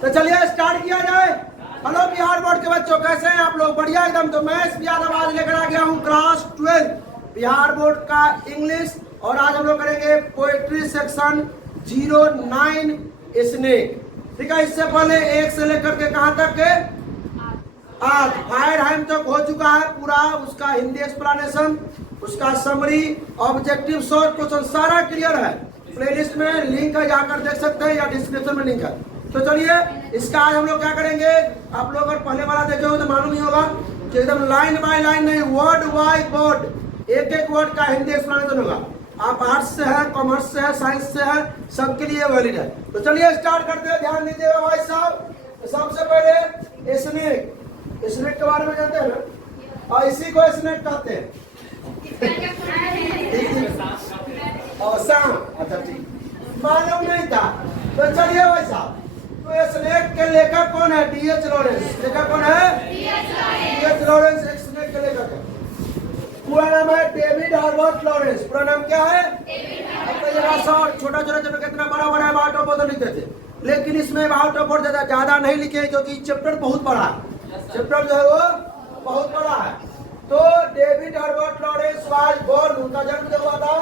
तो चलिए स्टार्ट किया जाए। हेलो बिहार बोर्ड के बच्चों, कैसे हैं आप लोग? बढ़िया एकदम। तो मैं इस यादव आज लेकर आ गया हूँ क्लास 12 बिहार बोर्ड का इंग्लिश, और आज हम लोग करेंगे पोएट्री सेक्शन 09 स्नेक। ठीक है, इससे पहले एक से लेकर के कहाँ तक के आज फायर हैम तक हो चुका है पूरा, उसका हिंदी एक्सप्लेनेशन, उसका समरी, ऑब्जेक्टिव, शॉर्ट क्वेश्चन सारा क्लियर है। प्लेलिस्ट में लिंक है, जाकर देख सकते हैं, या डिस्क्रिप्शन में लिंक है। तो चलिए इसका आज हम लोग क्या करेंगे। आप लोग अगर पहले वाला देखे हो तो मालूम ही होगा कि एकदम लाइन बाय लाइन नहीं, वर्ड बाय वर्ड एक एक वर्ड का हिंदी एक्सप्लेनेशन होगा। आप आर्ट्स से है, कॉमर्स से है, साइंस से है, सबके लिए वैलिड है। तो चलिए स्टार्ट करते हैं, ध्यान दीजिएगा भाई साहब। सबसे पहले स्नेक, स्नेक के बारे में जानते हैं ना, और इसी को स्नेक कहते हैं। और सांप, अच्छा ठीक, मालूम नहीं था। तो चलिए भाई साहब, तो स्नेक के लेखक कौन है? डी.एच. लॉरेंस। लेखक कौन है? डी.एच. लॉरेंस एक स्नेक के लेखक है। पूरा नाम है डेविड हर्बर्ट लॉरेंस। पूरा नाम क्या है? छोटा छोटा जब कितना बड़ा बड़ा अबाउट ऑफ वर्ड लिखते थे, लेकिन इसमें अबाउट ऑफ वर्ड ज्यादा नहीं लिखे क्योंकि चैप्टर बहुत बड़ा है। चैप्टर जो है वो बहुत बड़ा है। तो David Herbert Lawrence was born, उनका जन्म जो हुआ था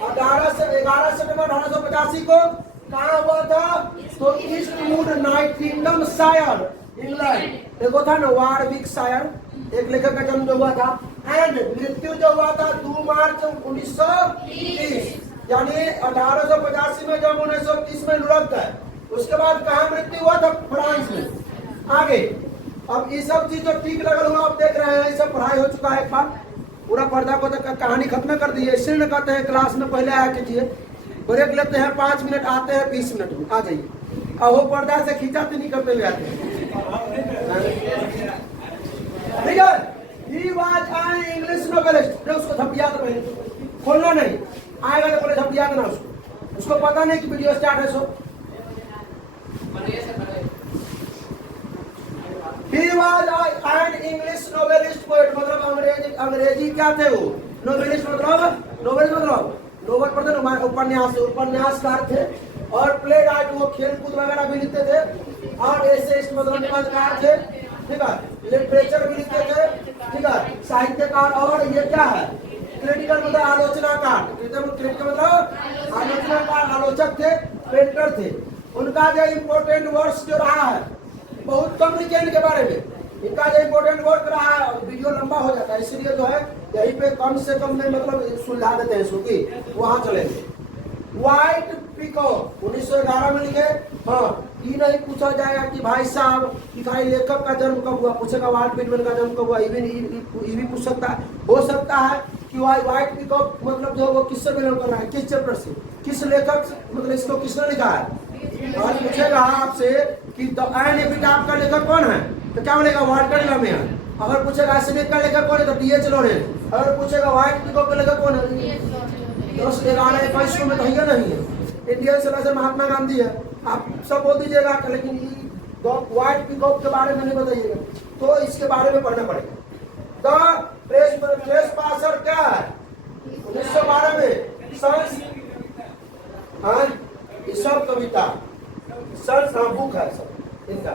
11 सितंबर 1885 को। कहाँ हुआ था? तो ईस्टवुड नाइट किंगडम शायर, इंग्लैंड। देखो था ना वारविक शायर, एक लेखक का जन्म जो हुआ था। एंड मृत्यु जो हुआ था 2 मार्च 1930, यानी 1885 में जब 1930 में लुढ़क गए। उसके बाद कहाँ मृत्यु हुआ था? फ्रांस में। आगे अब ये सब चीज जो ठीक लगल हुआ, आप देख रहे हैं, सब पढ़ाई हो चुका है। एक बार पूरा पर्दा को तक कहानी खत्म कर दी है। इसलिए कहते हैं क्लास में पहले आया कीजिए, ब्रेक लेते हैं 5 मिनट, आते हैं 20 मिनट में आ जाइए। और वो पर्दा से खींचाते नहीं करते हुए आते हैं। ठीक है, he was an English novelist। उसको झपटिया दो, पहले खोलना नहीं आएगा तो पहले झपटिया देना उसको पता नहीं कि वीडियो स्टार्ट है। सो he was an English novelist poet, मतलब अंग्रेजी क्या थे वो? नोवेलिस्ट मतलब नोवेल मतलब नोवेल पढ़ते, उपन्यासकार थे। और प्ले राइट, वो खेल कूद वगैरह भी लिखते थे। और एसेइस्ट मतलब निबंधकार थे। ठीक है, लिटरेचर भी लिखते थे। ठीक है, साहित्यकार। और ये क्या है? क्रिटिकल मतलब आलोचनाकार। क्रिटिकल मतलब आलोचनाकार, आलोचक थे, पेंटर थे। उनका जो इम्पोर्टेंट वर्ड्स जो रहा है, बहुत कम लिखे इनके बारे में। इनका जो इम्पोर्टेंट वर्ड रहा है, वीडियो लंबा हो जाता है, इसलिए जो है यहीं पे कम से कम में मतलब सुलझा देते हैं इसको कि वहां चलेंगे। व्हाइट पीकॉक 1911 में लिखे। हाँ, ये नहीं पूछा जाएगा कि भाई साहब कि भाई लेखक का जन्म कब हुआ, पूछेगा वाल्ट व्हिटमैन का जन्म कब हुआ। ये भी पूछ सकता है। हो सकता है कि व्हाइट पीकॉक मतलब जो वो किससे बिलोंग कर रहा है, किस चैप्टर से, किस लेखक से, मतलब इसको किसने लिखा है। और पूछेगा आपसे कि द एन एपिटाफ का लेखक कौन है, तो क्या बोलेगा? वाल्टर इलामियान। अगर पूछेगा स्नेक का लेखक कौन है, तो डी.एच. लॉरेंस। अगर पूछेगा व्हाइट पीकॉक का लेखक कौन है, 11 में तो ही नहीं है। इंडियन से वैसे महात्मा गांधी है, आप सब बोल दीजिएगा, लेकिन व्हाइट पीकॉक के बारे में नहीं बताइएगा, तो इसके बारे में पढ़ना पड़ेगा। द प्रेस पासर क्या है? 1912 में संस, ये सब कविता, बुक है सब इनका।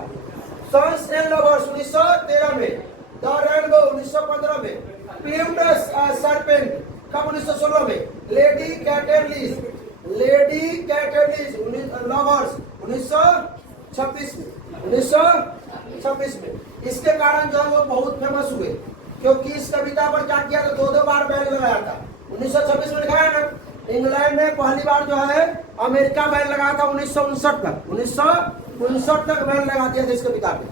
सन्स एंड लवर्स 1913 में। द रेनबो 1915 में। प्लीम्ड सर्पेंट कब? 1916 में। लेडी कैटरलीज लवर्स 1926 में। 1926 में। इसके कारण जो है वो बहुत फेमस हुए, क्योंकि इस कविता पर क्या किया तो 2 बार बैन लगाया था। 1926 में लिखा है ना। इंग्लैंड ने पहली बार जो है, अमेरिका बैन लगाया था 1959 तक। 1959 तक बैन लगा दिया था इस कविता पे।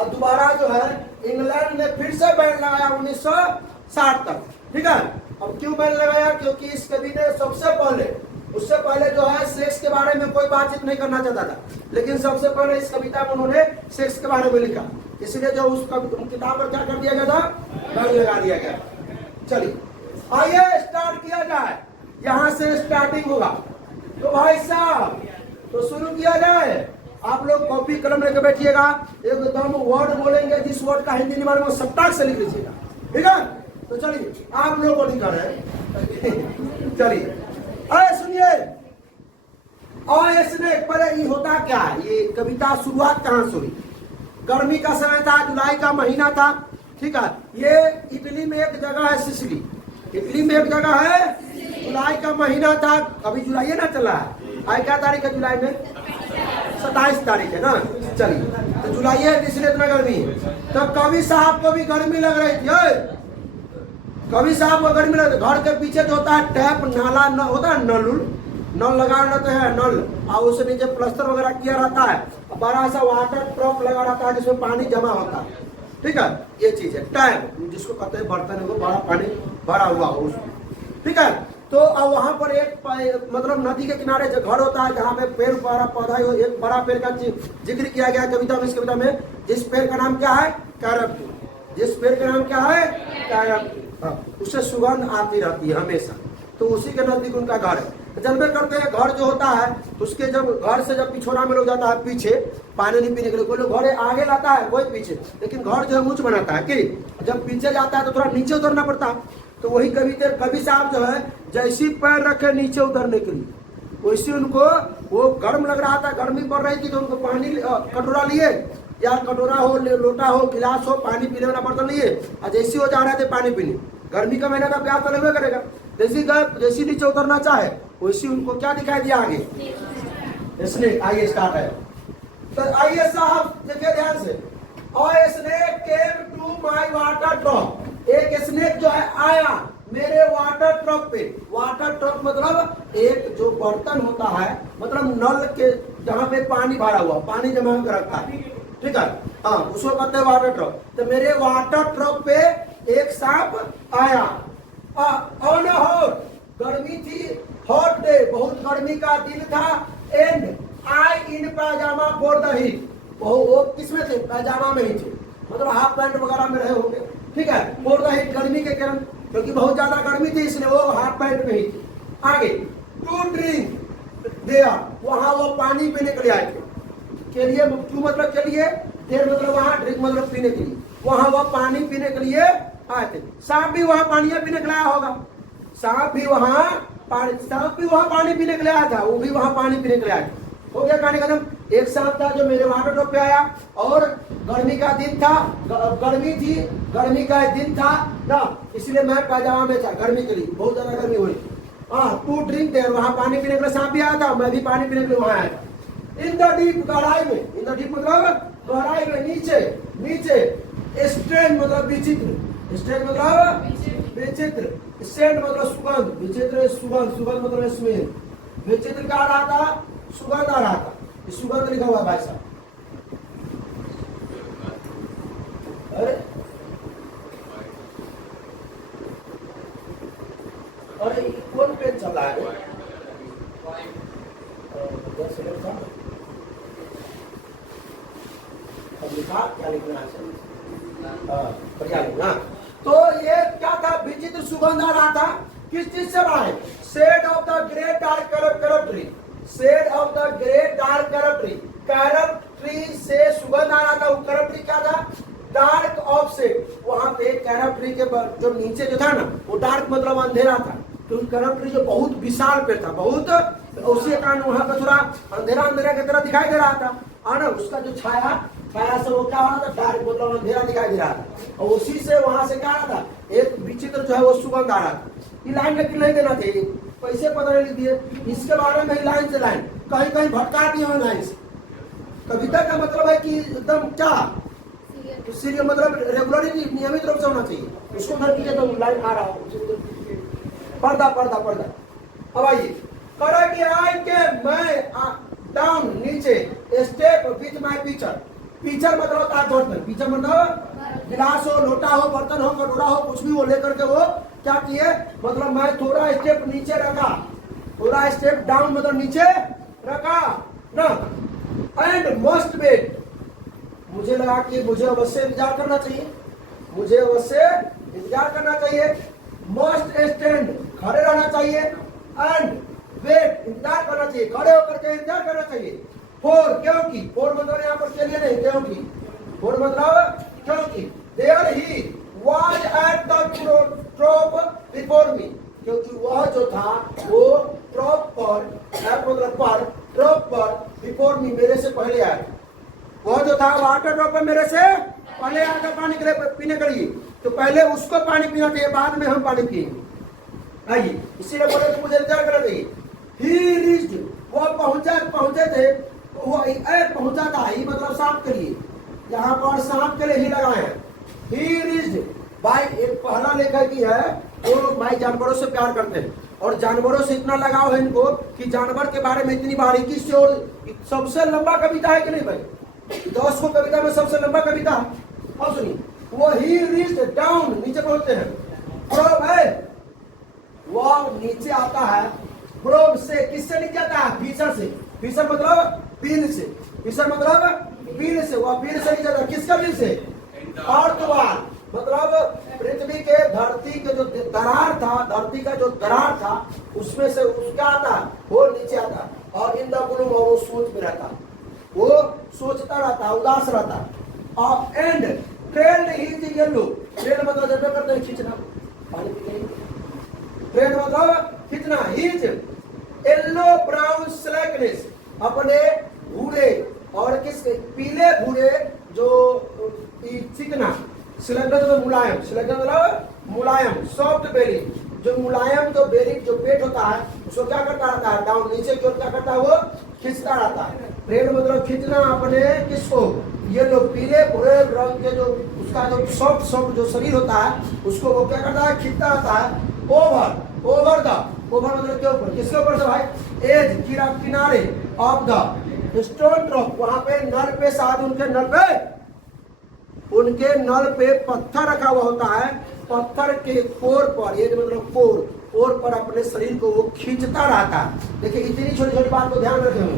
और दोबारा जो है इंग्लैंड ने फिर से बैन लगाया 1960 तक। ठीक है, अब क्यों बैन लगाया? क्योंकि इस कवि ने सबसे पहले, उससे पहले जो है सेक्स के बारे में कोई बातचीत नहीं करना चाहता था, लेकिन सबसे पहले इस कविता में उन्होंने सेक्स के बारे में लिखा, इसलिए जो उस किताब पर क्या कर दिया गया था? बैन लगा दिया गया। चलिए आइए स्टार्ट किया जाए, यहाँ से स्टार्टिंग होगा। तो भाई साहब तो शुरू किया जाए। आप लोग कॉपी कलम लेकर बैठिएगा, एकदम वर्ड बोलेंगे, जिस वर्ड का हिंदी नहीं मालूम सट्टाक से लिख लीजिएगा। ठीक है, तो चलिए आप लोग को लिखा रहे। चलिए अरे सुनिए, और इसने पहले ये होता क्या है, ये कविता शुरुआत कहाँ से हुई? गर्मी का समय था, जुलाई का महीना था, ठीक है। ये इटली में एक जगह है सिसिली, इटली में एक जगह है, जुलाई का महीना था, अभी जुलाई ना चला है, आज क्या तारीख है जुलाई में? 27 तारीख है ना। चलिए, तो जुलाई है इसलिए इतना गर्मी है। तो कवि साहब को भी गर्मी लग रही थी, कवि साहब को गर्मी लग रही थी। घर के पीछे जो होता है टैप नाला न, होता है नल लगा रहते हैं, नल, और उसके नीचे प्लास्टर वगैरह किया रहता है, बड़ा सा वाटर ट्रॉप लगा रहता है जिसमें पानी जमा होता है, ठीक है। ये चीज है टैप, जिसको कहते हैं बर्तन को बड़ा पानी भरा हुआ हो उसमें, ठीक है। तो अब वहां पर एक मतलब नदी के किनारे जो घर होता है जहाँ पे पेड़ पौधा, एक बड़ा पेड़ का जिक्र किया गया कविता में, इस कविता में, जिस पेड़ का नाम क्या है? Carob tree. जिस पेड़ का नाम क्या है? Carob tree. उससे सुगंध आती रहती है हमेशा, तो उसी के नजदीक उनका घर है। जलवे करते हैं, घर जो होता है उसके जब घर से जब पिछोरा में लोग जाता है पीछे पानी नहीं पीने के लिए, कोई लोग घर आगे लाता है कोई पीछे, लेकिन घर जो है ऊंच बनाता है कि जब पीछे जाता है तो थोड़ा नीचे उतरना पड़ता है। तो वही कवि साहब जो है जैसी पैर रखे नीचे उतरने के लिए, वैसे उनको वो गर्म लग रहा था, गर्मी पड़ रही थी, तो उनको पानी कटोरा लिए, या कटोरा हो, लोटा हो, गिलास हो, पानी पीने वाला बर्तन लिए, और जैसे वो जा रहे थे पानी पीने, गर्मी का महीना का प्यास तो लगभग करेगा, जैसी नीचे उतरना चाहे वैसी उनको क्या दिखाई दिया आगे? स्नेक। आइए स्टार्ट है, तो आइए साहब देखिए ध्यान से। और snake came to my water drop, एक स्नेक जो है आया मेरे वाटर ट्रॉप पे। वाटर ट्रॉप मतलब एक जो बर्तन होता है, मतलब नल के जहाँ पे पानी भरा हुआ, पानी जमा कर रखा है, ठीक है, हाँ, उसको कहते हैं वाटर ट्रॉप। तो मेरे वाटर ट्रॉप पे एक सांप आया। ऑन हॉट, गर्मी थी, हॉट डे, बहुत गर्मी का दिन था, and I in pyjama for the heat, वो किसमें थे? पैजामा में ही थे, मतलब हाफ पैंट वगैरह में रहे होंगे, ठीक है, फॉर द हीट, गर्मी के कारण, क्योंकि बहुत ज्यादा गर्मी थी इसलिए वो हाफ पैंट में ही थी। आगे, टू ड्रिंक देयर, वहां वो पानी पीने के लिए आए थे, के लिए, टू मतलब के लिए, देर मतलब वहां, ड्रिंक मतलब पीने के लिए, वहां वो पानी पीने के लिए आए थे। सांप भी वहां पानी पीने के लिए आया होगा, सांप भी वहां पानी पीने के लिए आया था, वो भी वहां पानी पीने के लिए आया था। हो गया कहानी खत्म। एक सांप था जो मेरे वाटर ट्रॉप पे आया, और गर्मी का दिन था, गर्मी थी, गर्मी का दिन था ना, इसलिए मैं पैजामा में था, गर्मी के लिए, बहुत ज्यादा गर्मी हुई। हाँ, टू ड्रिंक देयर, वहां पानी पीने के लिए सांप भी आया था, मैं भी पानी पीने के लिए वहां आया था। इन द डीप, गहराई में, इन द डीप मतलब गहराई में, नीचे नीचे, स्ट्रेंज मतलब विचित्र, स्ट्रेंज मतलब विचित्र, सेंट मतलब सुगंध, विचित्र सुगंध, सुगंध मतलब स्मेल, विचित्र क्या आ रहा था? सुगंध आ रहा था, सुगंध लिखा हुआ भाई साहब। अरे अरे कौन पेन चल रहा है? लिखा क्या लिखना है? बढ़िया। तो ये क्या था? विचित्र सुगंध आ रहा था, किस चीज से रहा है? Shade of the great dark carob tree, shade of the great dark carob tree, carob tree से सुगंध आ रहा था। वो कैरब ट्री क्या था? डार्क ऑफ शेड, वहां पे कैरब ट्री के जो नीचे जो था ना, वो डार्क मतलब अंधेरा था, क्योंकि कैरब ट्री जो बहुत विशाल पेड़ था, बहुत, उसी के कारण वहां पे थोड़ा अंधेरा अंधेरा की तरह दिखाई दे रहा था, और ना उसका जो छाया से वो क्या हो रहा था? डार्क मतलब अंधेरा दिखाई दे रहा था, और उसी से वहां से क्या आ रहा था? एक विचित्र जो है वो सुगंध आ रहा था। ये लाइन लेकिन नहीं देना चाहिए, पैसे पता नहीं दिए, इसके बारे में लाइन से लाइन कहीं कहीं भटका दिए हैं लाइन से। कविता का मतलब है कि एकदम क्या सीरियल, मतलब रेगुलरली नियमित रूप से होना चाहिए, उसको घर कीजिए तो लाइन आ रहा हो, पर्दा पर्दा पर्दा। अब आइए, कड़ा की आई के मैं डाउन नीचे, step with my picture, picture मतलब होता है बर्तन, पिक्चर मतलब गिलास हो, लोटा हो, बर्तन हो, कटोरा हो, कुछ भी वो लेकर के वो क्या किए, मतलब मैं थोड़ा स्टेप नीचे रखा, थोड़ा स्टेप डाउन मतलब नीचे रखा ना, एंड मस्ट वेट, मुझे लगा कि मुझे अवश्य इंतजार करना चाहिए, मुझे अवश्य इंतजार करना चाहिए, मस्ट स्टैंड खड़े रहना चाहिए, एंड वेट इंतजार करना चाहिए, खड़े होकर के इंतजार करना चाहिए, फोर क्योंकि, फोर मतलब यहाँ पर चलिए नहीं, क्योंकि, फोर मतलब क्योंकि, there he was at the trough before me, क्योंकि वह जो था वो ट्रॉप पर, मतलब पर ड्रॉप पर बिफोर मी, मेरे से पहले आया। वह जो था वाटर ड्रॉप पर मेरे से पहले आकर पानी के लिए पीने के लिए, तो पहले उसको पानी पीना चाहिए, बाद में हम पानी पिएंगे। आइए, इसीलिए बोले तो मुझे इंतजार करना चाहिए। ही रीच्ड, वो पहुंचे थे, वो पहुंचा था, ही मतलब सांप के लिए, यहाँ पर सांप के लिए ही लगाए हैं। ही रीच्ड भाई, एक पहला लेखक की है, वो भाई जानवरों से प्यार करते हैं और जानवरों से इतना लगाव है इनको कि जानवर के बारे में इतनी बारीकी से, और सबसे लंबा कविता है कि नहीं भाई, 10 को कविता में सबसे लंबा कविता। और सुनिए, वो ही रीच्ड डाउन, नीचे पहुंचते हैं, प्रोब है, वो नीचे आता है, प्रोब से, किससे नीचे आता है? फीसर से। फीसर मतलब बिल से, फीसर मतलब बिल से, वो बिल से नीचे आता है, किसका बिल से? अर्थवाल, मतलब पृथ्वी के, धरती के जो दरार था, धरती का जो दरार था, उसमें से उसका आता है, वो नीचे आता है। और इन द ब्लूम, वो सोच में रहता, वो सोचता रहता, उदास रहता। और and trailed his yellow, trailed मतलब जब करते हैं खींचना, पानी पीने, ट्रेल्ड मतलब खींचना, हिज येलो ब्राउन स्लैकनेस, अपने भूरे और किसके, पीले भूरे जो चिकना, स्लैकनेस मतलब मुलायम, स्लैकनेस मतलब मुलायम, सॉफ्ट बेली, जो मुलायम जो बेली जो पेट होता है उसको क्या करता रहता है? डाउन, नीचे की ओर क्या करता है? वो खींचता रहता है। ट्रेड मतलब खींचना, अपने किसको? ये जो पीले भूरे रंग के जो उसका जो सॉफ्ट जो शरीर होता है उसको वो क्या करता है? खींचता रहता है। ओवर द, ओवर मतलब के ऊपर, किसके ऊपर से भाई? एज, किनारे, ऑफ द स्टोन ड्रॉप, वहां पे नल पे, शायद उनके नल पे पत्थर रखा हुआ होता है, पत्थर के कोर पर, ये मतलब कोर पर अपने शरीर को वो खींचता रहता है। देखिए इतनी छोटी छोटी बात को ध्यान रखें।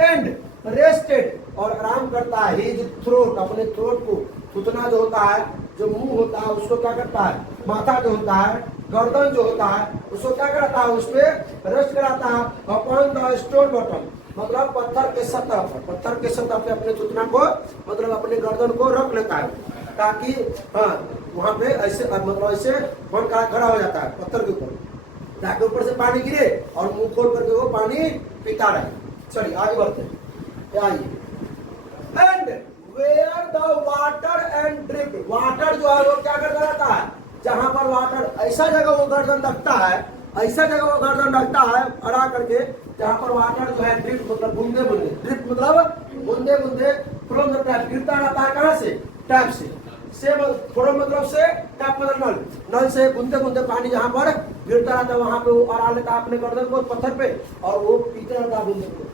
एंड रेस्टेड, और आराम करता है। हिज थ्रोट, अपने थ्रोट को, थुथना जो होता है, जो मुंह होता है उसको क्या करता है? माथा जो होता है, गर्दन जो होता है उसको क्या करता है? उस पर रेस्ट कराता है। अपॉन द स्टोन बॉटम, मतलब पत्थर के सतह पर, पत्थर के सतह पे अपने थुथना को, मतलब अपने गर्दन को रख लेता है, ताकि वहां पे ऐसे मतलब ऐसे बन खड़ा हो जाता है पत्थर के ऊपर, ताकि ऊपर से पानी गिरे और मुंह खोल करके वो पानी पीता रहे। चलिए आगे बढ़ते हैं। And where the water and drip, water जो है वो क्या करता रहता है? जहां पर वाटर, ऐसा जगह वो गर्दन रखता है, ऐसा जगह वो गर्दन रखता है अड़ा करके, जहां पर वाटर जो है ड्रिप मतलब बूंदे बूंदे, ड्रिप मतलब बूंदे बूंदे, फ्रॉम द टैप, गिरता रहता है। कहां से? टैप से। फ्रॉम मतलब से, टैप मतलब नल से बूंदे बूंदे पानी जहां पर गिरता रहता है वहां पे वो अड़ा लेता है अपने गर्दन को पत्थर पे, और वो पीते रहता है बूंदे को।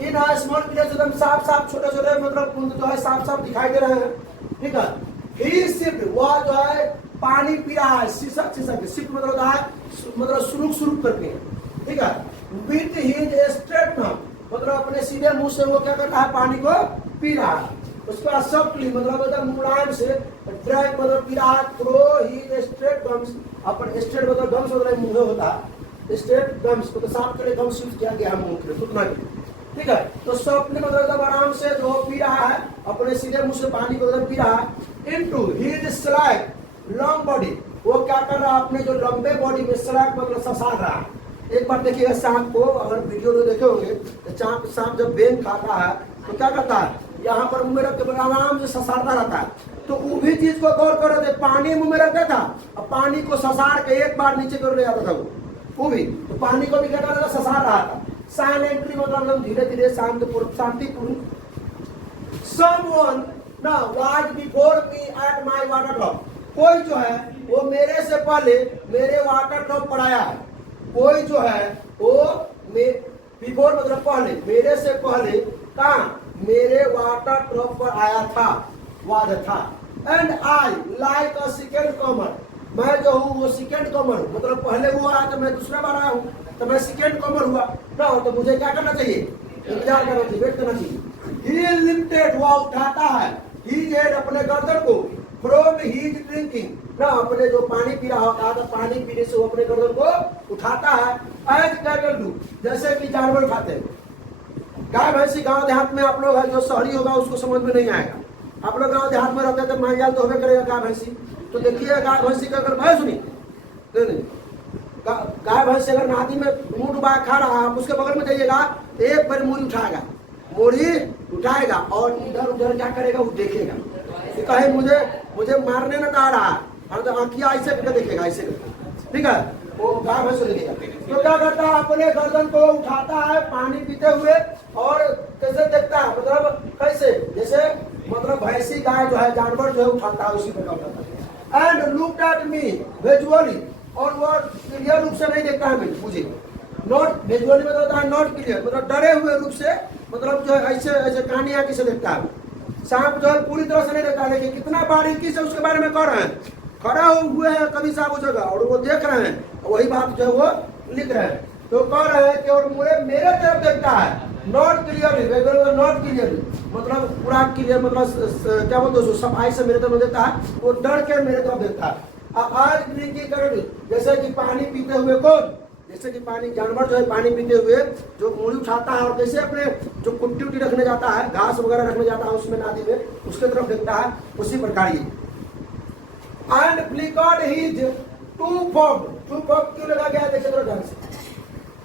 इन स्मॉल प्लेस एकदम साफ साफ छोटे छोटे मतलब बूंद जो है साफ साफ दिखाई दे रहे हैं, ठीक है। ही सिप, वह जो है पानी पी रहा है, सिसक के, सिप मतलब होता है मतलब सुरुक करके, ठीक है। विथ हिज स्ट्रेट नाउ, मतलब अपने सीधे मुंह से वो क्या करता है? पानी को पी रहा है। उसके बाद सॉफ्टली मतलब एकदम मुलायम से, ड्रैग मतलब पी रहा है, थ्रो हिज स्ट्रेट गम्स, अपन स्ट्रेट मतलब गम्स मतलब मुंह में होता है, स्ट्रेट गम्स को तो साफ के लिए गम्स यूज किया गया है मुंह के लिए, सुनना के लिए, ठीक है। तो सॉफ्टली मतलब एकदम आराम से जो पी रहा है, अपने सीधे मुंह से पानी को एकदम पी रहा है। Into his slack long body, वो क्या कर रहा है? अपने जो लंबे बॉडी में स्लैक मतलब ससार रहा है। एक बार देखिएगा सांप को, अगर वीडियो में देखे होंगे तो सांप जब बेन खाता है तो क्या करता है? यहाँ पर मुंह में रख के आराम से ससारता रहता है। तो वो भी चीज को गौर करो, पानी मुंह में रखता था और पानी को ससार के एक बार नीचे कर ले जाता था वो भी, तो पानी को भी क्या कर रहा था? ससार रहा था। साइलेंटली मतलब धीरे धीरे शांतिपूर्ण। Someone now was before me at my water drop, कोई जो है वो मेरे से पहले मेरे वाटर ड्रॉप पर आया है। कोई जो है वो बिफोर मतलब पहले, मेरे से पहले कहाँ? मेरे वाटर ड्रॉप पर आया था, वाद था। And I like a second comer, मैं जो हूँ वो सेकेंड कमर हूँ, मतलब पहले वो आया तो मैं दूसरा बार आया हूँ, तो मैं सेकेंड कमर हुआ ना, तो मुझे क्या करना चाहिए? इंतजार करना चाहिए, वेट करना चाहिए। ही लिमिटेड, वह उठाता है, ही हेड अपने गर्दन को, फ्रॉम हीज ड्रिंकिंग ना, अपने जो पानी पी रहा होता है तो पानी पीने से वो अपने गर्दन को उठाता है। एज कैटल डू, जैसे कि जानवर खाते हैं। गाय भैंसी गांव देहात में आप लोग है, जो शहरी होगा उसको समझ में नहीं आएगा। आप लोग गांव देहात में रहते थे, महंगाई तो होबे करेगा गाय भैंसी, तो देखिए गाय भैंसी का अगर भैंस सुनी गाय भैंस अगर नादी में मुंह डुबा खा रहा है, आप उसके बगल में जाइएगा एक बार मूड़ी उठाएगा, मूड़ी उठाएगा और इधर उधर क्या करेगा, वो देखेगा कि कहे मुझे मारने न आ रहा है, तो आंखिया ऐसे करके देखेगा, ऐसे करके, ठीक है, वो गाय भैंस को देखेगा। तो क्या करता है, अपने गर्दन को उठाता है पानी पीते हुए, और कैसे देखता है, मतलब कैसे, जैसे मतलब भैंसी गाय जो है, जानवर जो है उठाता है, उसी प्रकार उठाता है। And looked at me visually, और वो क्लियर रूप से नहीं देखता है मुझे, नॉट विजुअली मतलब होता है नॉट क्लियर, मतलब डरे हुए रूप से, मतलब जो है ऐसे ऐसे कहानी आके से देखता है। सांप जो है पूरी तरह से नहीं देखता, लेकिन कितना बारीकी से उसके बारे में कह रहे हैं, खड़ा हुए हैं कभी साहब उस जगह, और वो देख रहे हैं, वही बात जो है वो लिख रहे हैं। तो कह रहे हैं कि और मेरे तरफ देखता है, नॉट क्लियरली, नॉट क्लियरली मतलब पूरा क्लियर, मतलब क्या बोलते हैं, सफाई से मेरे तरफ देखता है, वो डर के मेरे तरफ देखता है। आज ड्रिंकिंग कर, जैसे कि पानी पीते हुए, कौन, जैसे कि पानी, जानवर जो है पानी पीते हुए जो मूड़ी उठाता है, और जैसे अपने जो कुट्टी उट्टी रखने जाता है, घास वगैरह रखने जाता है उसमें नादी में, उसके तरफ देखता है, उसी प्रकार ये। And flickered his two form क्यों लगा गया, देखिए थोड़ा ढंग से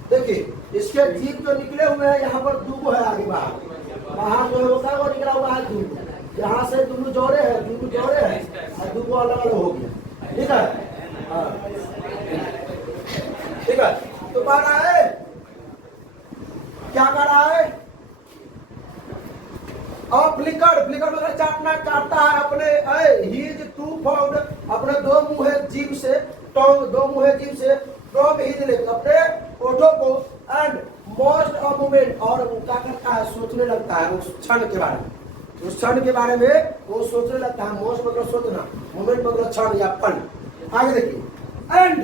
देखिए, इसके जीभ जो निकले हुए हैं, यहाँ पर दूगो है आगे बाहर जो होता है वो निकला हुआ है दूगो, यहाँ से दूगो जोड़े हैं, और दूगो अलग अलग हो गया, ठीक है, ठीक है। तो कह रहा है, क्या कर रहा है, और फ्लिकर मतलब चाटना, काटता है अपने, हिज टू फाउंड, अपने दो मुंह है जीभ से, टोंग दो मुंह है जीभ से, टोंग हिज लिप्स, अपने ओठों को, एंड मोस्ट ऑफ मोमेंट, और वो क्या करता है, सोचने लगता है उस क्षण के बारे में, उस क्षण के बारे में वो सोचने लगता है। मोस्ट मतलब सोचना, मोमेंट मतलब क्षण या पल। आगे देखिए, एंड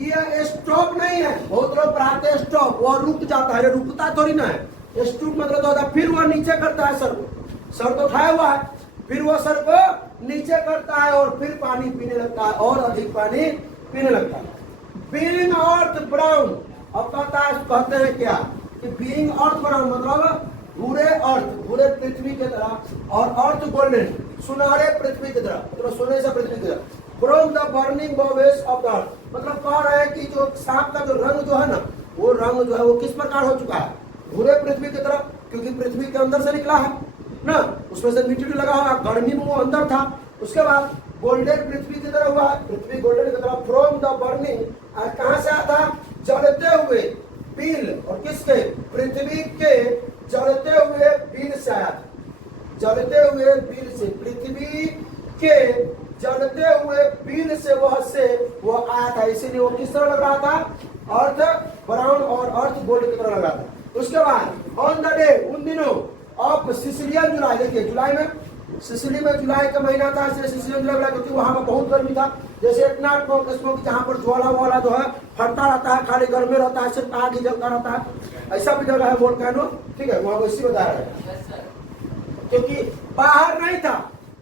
ये स्टॉप नहीं है, बहुत लोग पढ़ाते हैं स्टॉप, वो रुक जाता है, रुकता थोड़ी ना है, स्टॉप मतलब तो होता है, फिर वो नीचे करता है सर को, सर तो उठाया हुआ है, फिर वो सर को नीचे करता है, और फिर पानी पीने लगता है, और अधिक पानी पीने लगता है। बीइंग अर्थ ब्राउन, अब कहते हैं क्या कि बीइंग अर्थ ब्राउन मतलब भूरे पृथ्वी की तरह, और अर्थ गोल्डन, सुनहरे पृथ्वी की तरह, मतलब सोने से पृथ्वी की तरह, from the burning bowels of the earth, मतलब कह रहे हैं कि जो सांप का जो रंग जो है ना, वो रंग जो है वो किस प्रकार हो चुका है, भूरे पृथ्वी की तरह, क्योंकि पृथ्वी के अंदर से निकला है ना, उसमें से मिट्टी लगा हुआ, गर्मी में वो अंदर था। उसके बाद गोल्डन पृथ्वी की तरह हुआ, पृथ्वी गोल्डन की तरह, फ्रॉम द बर्निंग, कहां से आता, जलते हुए पील, और किसके, पृथ्वी के जलते हुए पील से आया, जलते हुए पील से, पृथ्वी के जलते हुए पील से वो आया था, इसीलिए वो किस तरह लग रहा था, अर्थ ब्राउन और अर्थ गोल्ड की तरह लग रहा था। उसके बाद ऑन द डे, उन दिनों ऑफ सिसिलियन जुलाई, देखिए जुलाई में, सिसिली में जुलाई का महीना था, इसलिए सिसिलियन जुलाई, क्योंकि वहां पर बहुत गर्मी था, जैसे इतना स्मोक जहाँ पर ज्वाला वाला जो है फटता रहता है, खाली गर्मी रहता है, सिर्फ आग ही जलता रहता है, ऐसा भी जगह है वोल्केनो, ठीक है, वहां वैसी बता रहे हैं, क्योंकि बाहर नहीं था।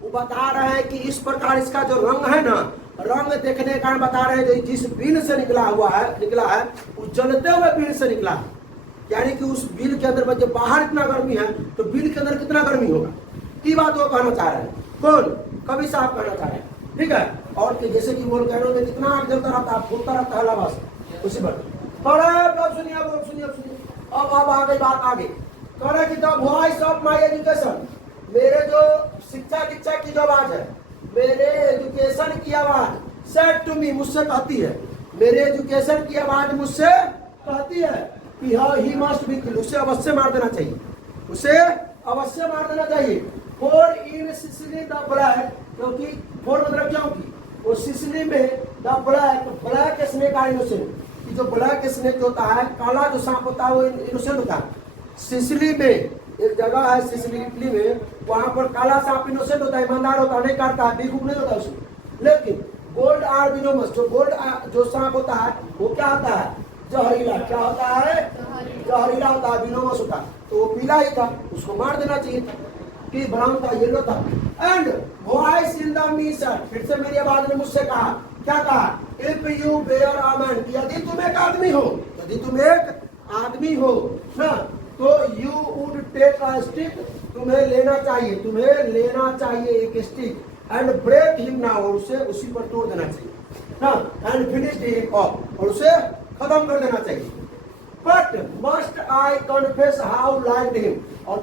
वो बता रहे हैं कि इस प्रकार इसका जो रंग है ना, रंग देखने का बता रहे हैं, जिस बिल से निकला है उस जलते हुए बिल से निकला है, यानी कि उस बिल के अंदर जब बाहर इतना गर्मी है तो बिल के अंदर कितना गर्मी होगा, की बात वो कहना चाह रहे हैं, कौन, कवि साहब कहना चाह रहे हैं, ठीक है। और जैसे कि वोल्केनो में कितना आग जलता रहता है, फूटता रहता है लावा से, उसी पर अब सुनिए, अब आगे बात आगे कह रहे कि the voice of my education, मेरे जो शिक्षा दीक्षा की जो आवाज है, मेरे एजुकेशन की आवाज, सेड टू मी, मुझसे कहती है, मेरे एजुकेशन की आवाज मुझसे कहती है कि ही मस्ट बी किल्ड, उसे अवश्य मार देना चाहिए, उसे अवश्य मार देना चाहिए। For in Sicily the black, क्योंकि फॉर मतलब क्योंकि वो सिसिली में the black snake are innocent, कि जो ब्लैक स्नेक होता है, काला जो सांप होता है वो इनोसेंट होता है। सिसिली में एक जगह है, सिसिली इटली में, वहां पर काला सांप इनोसेंट होता है, ईमानदार होता है, नहीं काटता है, बीकूफ नहीं होता उसमें, लेकिन गोल्ड आर विनोमस, जो गोल्ड जो सांप होता है वो क्या होता है, जहरीला, क्या होता है, जहरीला होता है, विनोमस होता है, तो वो पीला ही था, उसको मार देना चाहिए था, कि ब्राउन था, येलो था। And voice in the me said, फिर से मेरी आवाज ने मुझसे कहा, क्या कहा, if you were a man, यदि तुम एक आदमी हो, यदि तुम एक आदमी हो ना, तो you would take a stick, तुम्हें लेना चाहिए एक stick, and break him now, और उसे उसी पर तोड़ देना चाहिए ना, एंड फिनिश हिम ऑफ, और उसे खत्म कर देना चाहिए। But must I confess how like him, और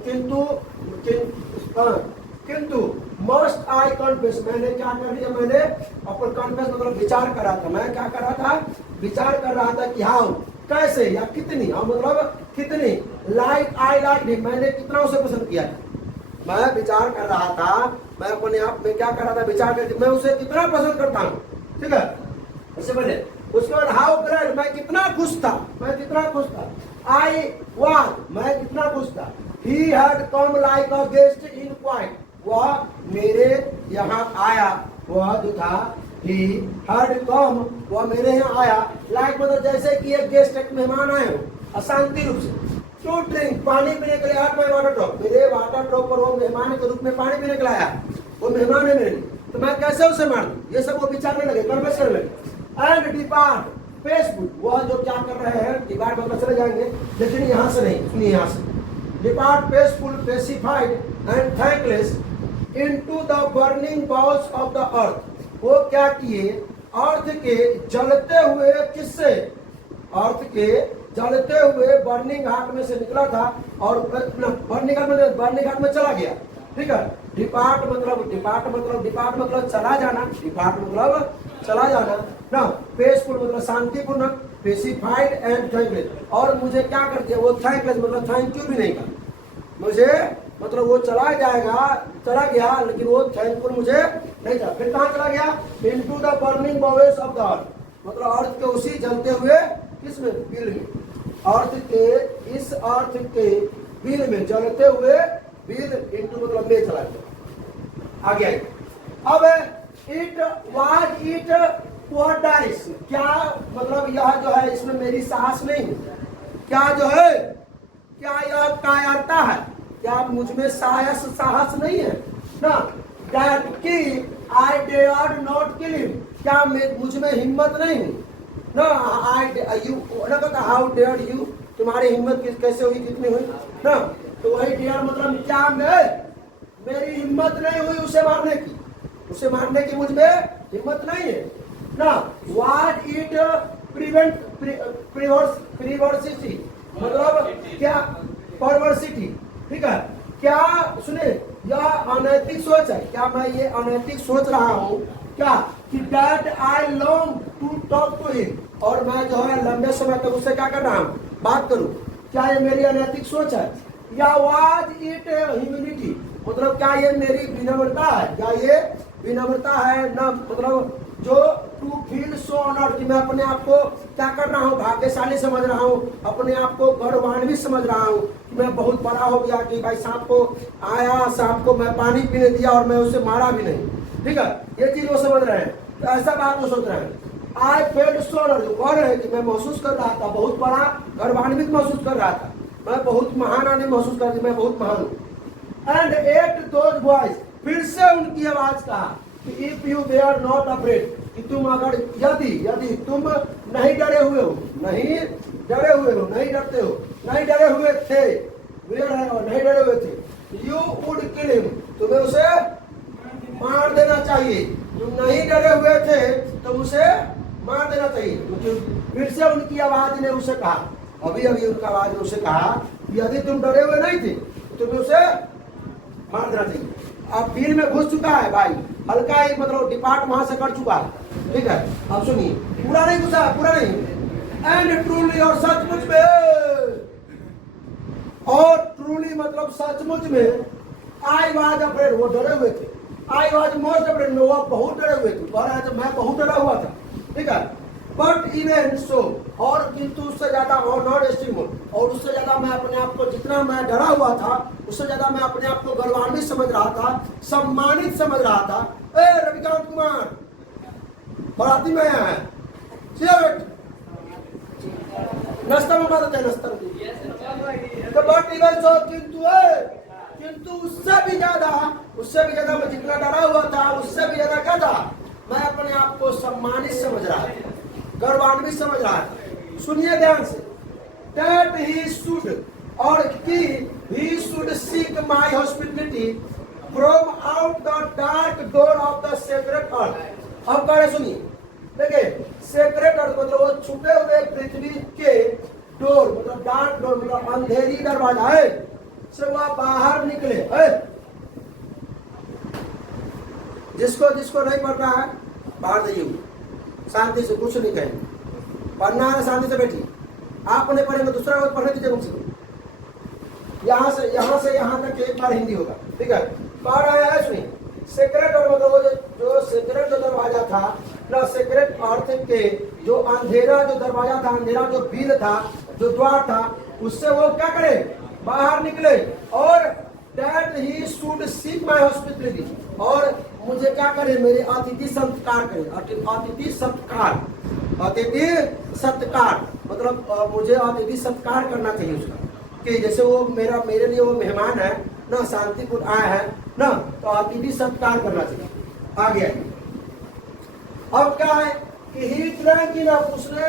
किंतु मस्ट आई कन्फेस, मैंने क्या कर दिया, मैंने अपन कन्फेस मतलब विचार कर रहा था, मैं क्या कर रहा था, विचार कर रहा था कि हाउ कैसे या कितनी, हाँ मतलब कितनी, लाइक आई लाइक हिम, मैंने कितना उसे पसंद किया था। मैं विचार कर रहा था, मैं अपने आप में क्या कर रहा था, विचार करके मैं उसे कितना पसंद करता हूँ, ठीक है। उससे पहले उसके बाद हाउ ग्लैड, मैं कितना खुश था, मैं कितना खुश था। आई वाज, मैं कितना खुश था। He had come like a guest in quite, वह मेरे यहाँ आया, वह जो था ही हैड कम, वह मेरे यहाँ आया, लाइक मतलब जैसे कि एक गेस्ट, एक मेहमान आए हो अशांति रूप से। टू ड्रिंक, पानी पीने के लिए एट माय वाटर ड्रॉप, मेरे वाटर ड्रॉप पर वो मेहमान के रूप में पानी पीने के लिए आया, वो मेहमान है मेरे लिए, तो मैं कैसे उसे मार दूं, ये सब वो विचारने लगे, कन्फेस करने लगे। एंड डिपार्ट फेसबुक, वह जो क्या कर रहे हैं, डिपार्ट मतलब चले जाएंगे, लेकिन यहाँ से नहीं, सुनिए यहाँ से, depart peaceful pacified and thankless into the burning bowels of the earth, वो क्या किए, अर्थ के जलते हुए, किससे, अर्थ के जलते हुए बर्निंग घाट में से निकला था, और बर्निंग घाट में चला गया, ठीक है। डिपार्ट मतलब चला जाना, डिपार्ट मतलब चला जाना ना, पेसफुल मतलब शांतिपूर्ण, पेसिफाइड एंड थैंकलेस, और मुझे क्या कर दिया, वो थैंकलेस मतलब थैंक यू भी नहीं कहा मुझे, मतलब वो चला गया, लेकिन वो थैंकफुल मुझे नहीं था। फिर कहाँ चला गया, into the burning bowels of the earth, मतलब अर्थ के उसी जलते हुए किसमें, बिल में, इस अर्थ के बिल में, जलते हुए बिल, इनटू मतलब में चला गया, आगे आगे। अब इट वाज इट क्वाडाइस, क्या मतलब यह जो है, इसमें मेरी साहस नहीं, क्या जो है, क्या यह कायरता है, क्या मुझ में साहस नहीं है ना, दैट कि आई डेयर्ड नॉट किल हिम, क्या मुझ में हिम्मत नहीं ना, हाउ डेयर्ड यू, तुम्हारी हिम्मत कैसे हुई, कितनी हुई ना, तो वही डेयर मतलब क्या, मेरी हिम्मत नहीं हुई उसे मारने की मुझ में हिम्मत नहीं है ना। वाट इट प्रिवर्सिटी, मतलब क्या, परवर्सिटी, ठीक है, क्या सुने, यह अनैतिक सोच है, क्या मैं ये अनैतिक सोच रहा हूँ क्या, कि that I long to talk to him, और मैं जो है लंबे समय तक उससे क्या कर रहा हूँ, बात करूँ, क्या ये मेरी अनैतिक सोच है, या वाज इट ह्यूमिलिटी, मतलब क्या ये मेरी विनम्रता है, क्या ये विनम्रता है ना, मतलब जो टू फील सो ऑनर्ड, कि मैं अपने आप को क्या कर रहा हूँ, भाग्यशाली समझ रहा हूँ, अपने आप को गौरवान्वित समझ रहा हूँ कि मैं बहुत बड़ा हो गया, कि भाई सांप को आया, सांप को मैं पानी पीने दिया और मैं उसे मारा भी नहीं, ठीक है, ये चीज वो समझ रहे हैं, तो ऐसा बात वो सोच रहे हैं। आई फेल्ट सो ऑनर्ड, कौन है कि मैं महसूस कर रहा था, बहुत बड़ा गौरवान्वित महसूस कर रहा था, मैं बहुत महान आदमी महसूस कर रहा, मैं बहुत महान हूँ। एंड एट दोज वॉइस, फिर से उनकी आवाज कहा, if you were not afraid, कि तुम अगर यदि तुम नहीं डरे हुए हो, नहीं डरे हुए थे, नहीं डरे हुए थे, यू वुड किल हिम, तुम्हें उसे मार देना चाहिए, तुम नहीं डरे हुए थे तो उसे मार देना चाहिए। फिर से उनकी आवाज ने उसे कहा, अभी उनका आवाज ने उसे कहा, यदि तुम डरे हुए नहीं थे तो तुम्हें उसे मार देना चाहिए। अब बिल में घुस चुका है भाई, हल्का ही मतलब डिपार्ट वहां से कर चुका है, ठीक है। अब सुनिए, पूरा नहीं घुसा, पूरा नहीं। एंड ट्रूली, और सचमुच में, और ट्रूली मतलब सचमुच में, आई वाज अफ्रेड, वो डरे हुए थे, आई वाज मोस्ट अफ्रेड, वो बहुत डरे हुए थे, कह रहा है मैं बहुत डरा हुआ था, ठीक है। बट इवन सो, और किंतु उससे ज्यादा, और नॉट एस्टिमेबल, और उससे ज्यादा मैं अपने आप को, जितना मैं डरा हुआ था उससे ज्यादा मैं अपने आप को गौरवान्वित समझ रहा था, सम्मानित समझ रहा था। ए रविकांत कुमार बराती में आया है, नाश्ता में बात है, नाश्ता तो बट इवन सो, किंतु उससे भी ज्यादा मैं जितना डरा हुआ था, उससे भी ज्यादा क्या था, मैं अपने आप को सम्मानित समझ रहा था, गौरवान्वित समझ रहा है। सुनिए ध्यान से, that he should, और कि he should seek my hospitality from out the dark door of the sacred earth। अब कह रहे सुनिए, देखिए, सेक्रेट अर्थ मतलब वो छुपे हुए पृथ्वी के डोर मतलब डार्क डोर मतलब अंधेरी दरवाजा है से वह बाहर निकले है। जिसको जिसको नहीं पढ़ रहा है बाहर जाइए, शांति से, कुछ नहीं कहेंगे। पढ़ना है शांति से बैठिए, आप नहीं पढ़ेंगे दूसरा को पढ़ने दीजिए मुझसे। यहाँ से यहाँ तक एक बार हिंदी होगा, ठीक है। पढ़ रहा है सुनिए। सीक्रेट और मतलब जो सीक्रेट जो दरवाजा था ना, सीक्रेट अर्थ के जो अंधेरा जो दरवाजा था, अंधेरा जो बिल था, जो द्वार था, उससे वो क्या करे, बाहर निकले। और that he should seek my hospitality, और मुझे क्या करे, मेरे अतिथि सत्कार करे। अतिथि सत्कार, अतिथि सत्कार मतलब मुझे अतिथि सत्कार करना चाहिए उसका, कि जैसे वो मेरे लिए वो मेहमान है ना, शांतिपूर्ण आया है ना, तो अतिथि सत्कार करना चाहिए। आगे अब क्या है कि ही ड्रैंक इनफ, उसने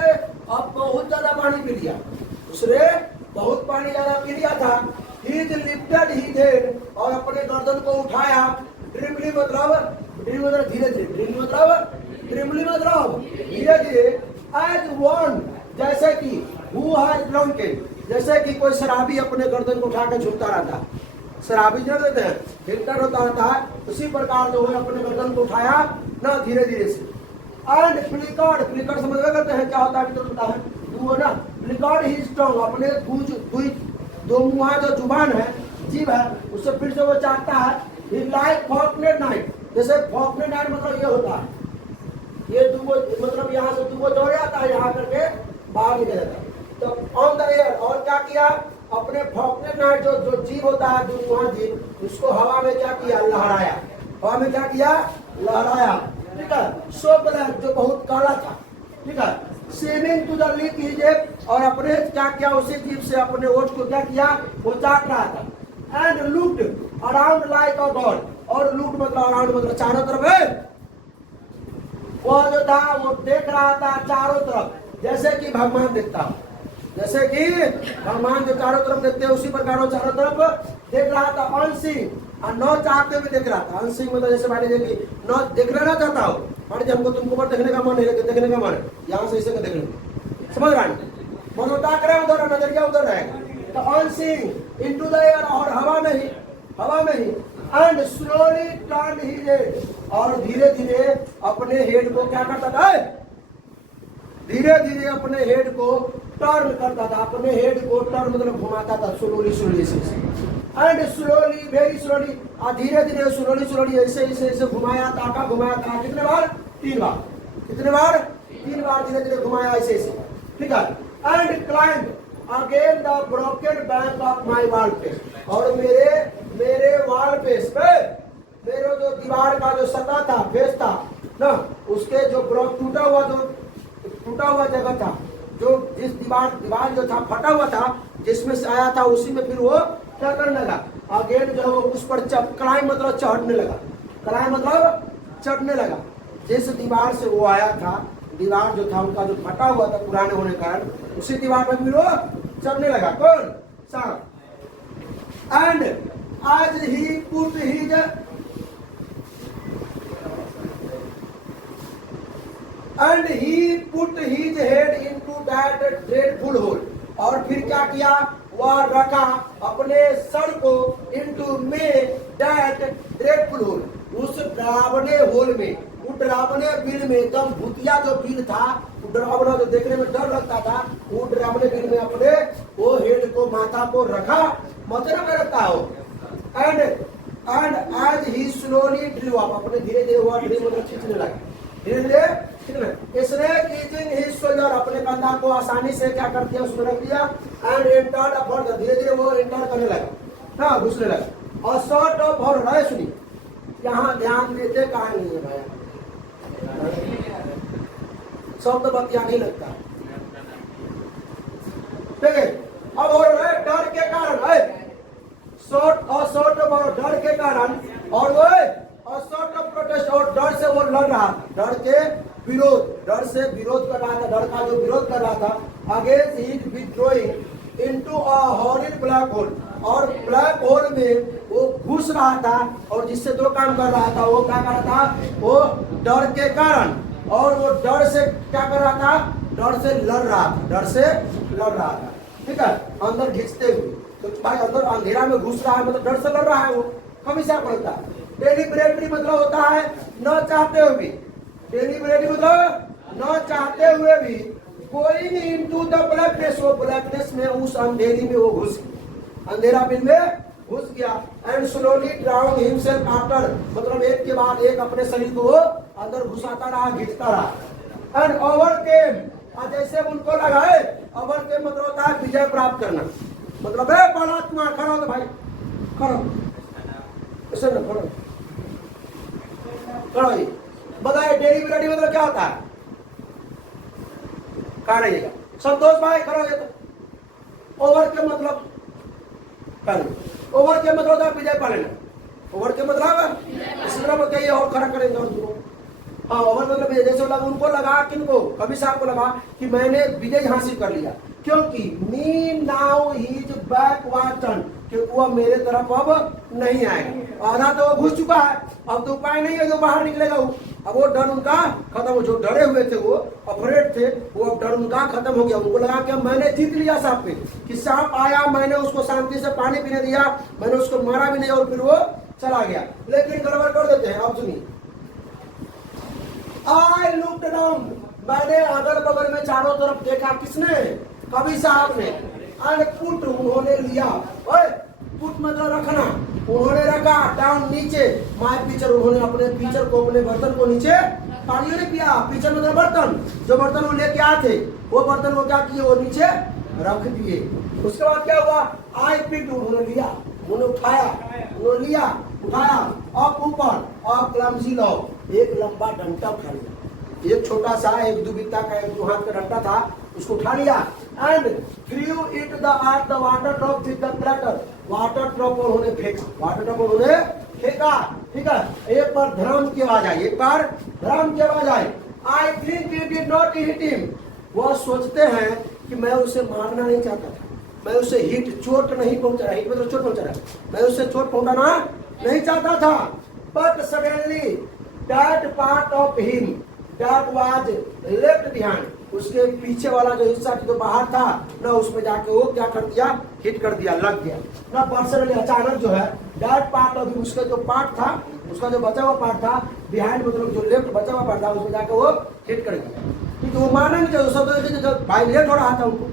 अब बहुत ज्यादा पानी पी लिया, उसने बहुत पानी ज्यादा पी लिया था। ही लिफ्टेड ही हेड, और अपने गर्दन को उठाया। ड्रिमली मतलब धीरे धीरे, ड्रिमली मतलब धीरे धीरे। एज वन, जैसे कि हु हैज ड्रंकन, जैसे कि कोई शराबी अपने गर्दन को उठा के झुकता रहता है, शराबी जो देते हैं हिलकर होता रहता है, उसी प्रकार जो है अपने गर्दन को उठाया ना धीरे धीरे से। एंड फ्लिकर्ड समझ में करते हैं क्या होता है, तो होता है वो ना फ्लिकर्ड ही स्ट्रॉन्ग, अपने दो मुहा जो जुबान है, जीभ है, उससे फिर से वो चाहता है। ही लाइक फॉकनेट नाइट, जैसे फॉकनेट नाइट मतलब ये होता है, ये दुगो मतलब यहाँ से दुगो दौड़ जाता है, यहाँ करके बाहर निकल जाता है। तो ऑन द एयर, और क्या किया, अपने फॉकनेट नाइट जो जीभ होता है, जो मुहा जीभ, उसको हवा में क्या किया, लहराया। हवा में क्या किया, लहराया, ठीक है। सो ब्लैक, जो बहुत काला था, ठीक है। स्विमिंग टू द लिप ही जेब, और अपने क्या किया, उसी जीभ से अपने ओठ को क्या किया, वो चाट रहा था। And looked around like a God, और लुक मतलब अराउंड मतलब चारों तरफ है, वो जो था वो देख रहा था चारों तरफ, जैसे कि भगवान देखता हो, जैसे कि भगवान जो चारों तरफ देखते हैं उसी प्रकार वो चारों तरफ देख रहा था। अनसीइंग, और न चाहते हुए देख रहा था। अनसीइंग मतलब जैसे मान लीजिए कि न देखना ना चाहता हो, मान लीजिए हमको तुमको पर देखने का मन है, लेकिन देखने का मन है, यहाँ से इसे देख लेंगे, समझ रहा है, मन ताक रहा है उधर, नजरिया उधर रहेगा। तो अनसीइंग इनटू द एयर, और हवा में ही। And slowly turn he head, और धीरे धीरे अपने हेड को क्या करता था, धीरे धीरे अपने हेड को टर्न करता था, अपने हेड को टर्न मतलब घुमाता था, स्लोली से। एंड स्लोली, वेरी स्लोली, और धीरे धीरे स्लोली ऐसे घुमाया, ताका घुमाया था। कितने बार, 3 बार। कितने बार, 3 बार धीरे धीरे घुमाया ऐसे, ठीक है। And climb again the broken bank of my wall face, और मेरे वॉल पेस पे, मेरे जो दीवार का जो सतह था, फेस था ना, उसके जो टूटा हुआ जगह था, जो जिस दीवार जो था फटा हुआ था, जिसमें से आया था, उसी में फिर वो क्या करने लगा, अगेन जो है उस पर क्लाइंब मतलब चढ़ने लगा, क्लाइंब मतलब चढ़ने लगा। जिस दीवार से वो आया था, दीवार जो था उनका जो फटा हुआ था पुराने होने के कारण, उसी दीवार पर फिर वो चढ़ने लगा। कौन, सांप। And as he put his And he put his head into that dreadful hole, और फिर क्या किया, वह रखा अपने सर को into में that dreadful hole, उस डरावने होल में, उस डरावने बिल में, एकदम भूतिया जो बिल था, डरावना जो देखने में डर लगता था, वो डरावने बिल में अपने वो हेड को, माथा को रखा, मतलब में रखता हो। And as he slowly drew up, अपने धीरे धीरे हुआ ड्रीम मतलब खींचने लगा, धीरे धीरे इसने कीजिंग हिज शोल्डर, अपने कंधा को आसानी से क्या कर दिया, उसमें रख दिया। एंड एंटर्ड अपॉन, धीरे धीरे वो एंटर करने लगा, हाँ घुसने लगा। और सॉर्ट ऑफ हॉरर है, सुनिए, यहाँ ध्यान देते कहाँ नहीं है भाई, शब्द बतिया नहीं लगता, ठीक है। अब हॉरर है डर के कारण है, सॉर्ट ऑफ हॉरर डर के कारण, और वो सॉर्ट ऑफ प्रोटेस्ट, और डर से वो लड़ रहा था, डर से विरोध कर रहा था, डर का जो विरोध कर रहा था। Against his withdrawing into a horrid black hole, और ब्लैक होल में वो घुस रहा था, और जिससे 2 काम कर रहा था, वो क्या कर रहा था, वो डर के कारण, और वो डर से क्या कर रहा था, डर से लड़ रहा था, ठीक है, अंदर घिसते हुए। तो भाई अंदर अंधेरा में घुस रहा है मतलब डर से लड़ रहा है वो, हमेशा पड़ता है। डेलिबरेटली मतलब होता है न चाहते हुए भी, डेलिबरेटली मतलब न चाहते हुए भी गोइंग इनटू द ब्लैकनेस, वो ब्लैकनेस में उस अंधेरी में वो घुस गया, अंधेरा बिल में घुस गया। And slowly drown himself after, मतलब एक के बाद एक अपने शरीर को अंदर घुसाता रहा, घिसता रहा। एंड ओवरकेम, जैसे उनको लगाए, ओवरकेम मतलब होता है विजय प्राप्त करना, मतलब है बड़ा तुम्हारा खड़ा हो तो भाई खड़ा, ऐसे ना खड़ा खड़ा ही बताइए। डेलिबरेटली मतलब क्या होता है, कहा रहिएगा संतोष भाई खड़ा हो तो। ओवर के मतलब ओवर के मतलब होता है विजय पा लेना, ओवर के मतलब इसी तरह बताइए और खड़ा करेंगे और दोनों। हाँ ओवर मतलब जैसे लगा, उनको लगा, किनको, कभी साहब को लगा कि मैंने विजय हासिल कर लिया, क्योंकि me now he is backward turn, क्योंकि वो मेरे तरफ अब नहीं आएगा, आधा तो वो घुस चुका है, अब तो उपाय नहीं है जो बाहर निकलेगा वो। अब वो डर उनका खत्म हो, जो डरे हुए थे वो अफरेड थे, वो अब डर उनका खत्म हो गया। उनको लगा कि मैंने जीत लिया सांप पे, कि सांप आया, मैंने उसको शांति से पानी पीने दिया, मैंने उसको मारा भी नहीं और फिर वो चला गया। लेकिन गड़बड़ कर देते हैं, आप सुनिए। आई लुक्ड डाउन, मैंने अगल बगल में चारों तरफ देखा, किसने, कवि साहब ने। एंड पुट, उन्होंने लिया, पुट मतलब रखना, उन्होंने रखा, डाउन नीचे, माय पिचर, उन्होंने अपने पिचर को, अपने बर्तन को नीचे पानी ने पिया। पिचर मतलब बर्तन, जो बर्तन वो लेके आए थे वो बर्तन वो क्या किए, वो नीचे रख दिए। उसके बाद क्या हुआ, आई पिट, उन्होंने लिया, उन्होंने उठाया, उन्होंने लिया, उठाया, अब ऊपर, अब क्लमजी लो, एक लंबा डंडा उठा लिया, एक छोटा सा, एक दुबिता का, एक 2 हाथ का डंडा था, उसको उठा लिया। And through it the art the water drop with the platter, water drop उन्होंने फेंका, वाटर ड्रॉप उन्होंने फेंका, ठीक है। एक बार धर्म की आवाज आई, एक बार धर्म की आवाज आई। I think it did not hit him, वह सोचते हैं कि मैं उसे मारना नहीं चाहता था, मैं उसे हिट, चोट नहीं पहुंचा रहा, हिट मतलब चोट पहुंचा रहा, मैं उसे चोट पहुंचाना नहीं चाहता था। But suddenly that part of him that was left behind, उसके पीछे वाला जो हिस्सा जो बाहर था ना, उसमें जाके वो क्या कर दिया, हिट कर दिया, लग गया ना। पर्सनली अचानक जो है दैट पार्ट ऑफ हिम, उसका जो पार्ट था, उसका जो बचा हुआ पार्ट था, बिहाइंड मतलब जो लेफ्ट बचा हुआ पार्ट था, उसमें जाके वो हिट कर गया। क्योंकि वो माना नहीं था, सब भाई लेट हो रहा था, उनको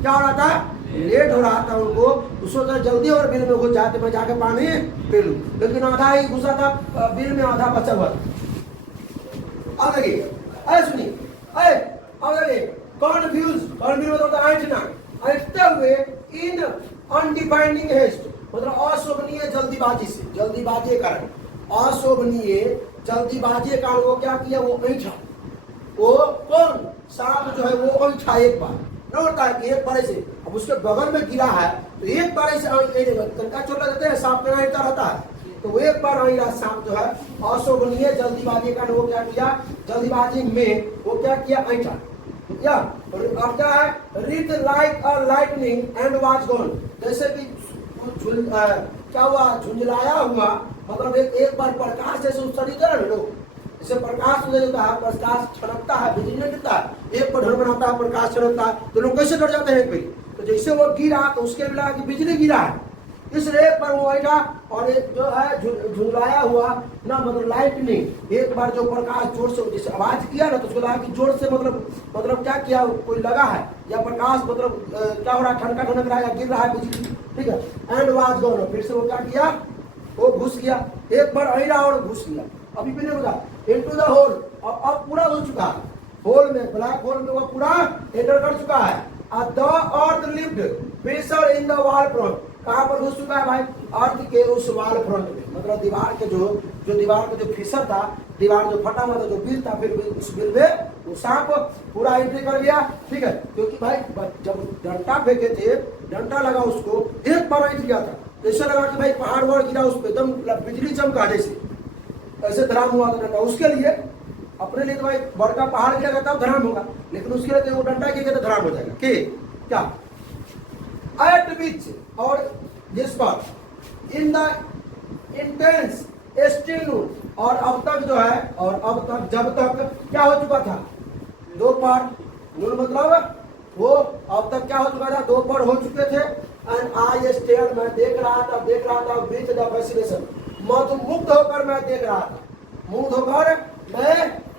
क्या हो रहा था, लेट हो रहा था उनको, उसको जल्दी और बिल में घुस जाते, मैं जाके पानी पी लूं, लेकिन आधा ही घुसा था बिल में, आधा बचा हुआ था। अब देखिए, अरे सुनिए, अरे अब देखिए, कॉन्फ्यूज मतलब ऐंठना, ऐंठते हुए इन अनडिफाइनिंग हेस्ट, मतलब अशोभनीय जल्दीबाजी से, जल्दीबाजी के कारण, अशोभनीय जल्दीबाजी के कारण वो क्या किया, वो ऐंठा, वो कौन, सांप जो है वो ऐंठा एक बार, न होता है कि एक बार से, अब उसके बगल में गिरा है तो एक बार से तनका चोट लग देते हैं, सांप का ऐंठता रहता है, तो वो एक बार वही सांप जो है अशोभनीय जल्दीबाजी का वो क्या किया, जल्दीबाजी में वो क्या किया, ऐंठा, या अब क्या है, read like a lightning and was gone, जैसे कि क्या हुआ, झुंझलाया हुआ, मतलब एक बार प्रकाश जैसे उत्सर्जित है ना लोग, जैसे प्रकाश होता है, प्रकाश छलकता है, बिजली नहीं गिरता है, एक पर ढल बनाता है, प्रकाश छलकता है, तो लोग कैसे डर जाते हैं एक बार, तो जैसे वो गिरा तो उसके मिला कि बिजली गिरा है, इसलिए एक बार वो बैठा, और एक जो है झुंझलाया हुआ ना, मतलब लाइटनिंग, एक बार जो प्रकाश जोर से जैसे आवाज किया ना, तो उसको लगा कि जोर से मतलब क्या किया, कोई लगा है, या प्रकाश मतलब क्या हो रहा है, ठनका ठनक रहा है, या गिर रहा है बिजली, ठीक है। एंड वाज गॉन, फिर से वो क्या किया, वो घुस गया, एक बार अहिरा और घुस गया, अभी भी नहीं होगा, इनटू द होल, अब पूरा हो चुका है, होल में, ब्लैक होल में वो पूरा एंटर कर चुका है। The earth lift pressure in the wall front, कहाँ पर घुस चुका है भाई, अर्थ के उस वॉल फ्रंट में, मतलब दीवार के जो दीवार का जो फिसर था, दीवार जो फटा हुआ था, जो बिल था, फिर उस बिल में वो सांप पूरा एंट्री कर गया, ठीक है। क्योंकि भाई जब डंडा फेंके थे, डंडा लगा उसको, एक बार एंट्री किया था, जैसे लगा कि भाई पहाड़ वहाड़ गिरा उस पर, एकदम बिजली चमका जैसे, ऐसे धराम हुआ था डंडा, उसके लिए, अपने लिए तो भाई बड़का पहाड़ गिरा तब धराम होगा, लेकिन उसके लिए वो डंडा गिरेगा तो धराम हो जाएगा, के क्या, एट विच, और जिस पर, इन द इंटेंस स्टिल नून, और अब तक जो है, और अब तक जब तक क्या हो चुका था, 2 पार्ट, नून मतलब वो अब तक क्या हो चुका था, 2 पढ़ हो चुके थे। एंड आई स्टेयर्ड, मैं देख रहा था विथ द फैसिनेशन, मुग्ध होकर मैं देख रहा था, मुग्ध होकर मैं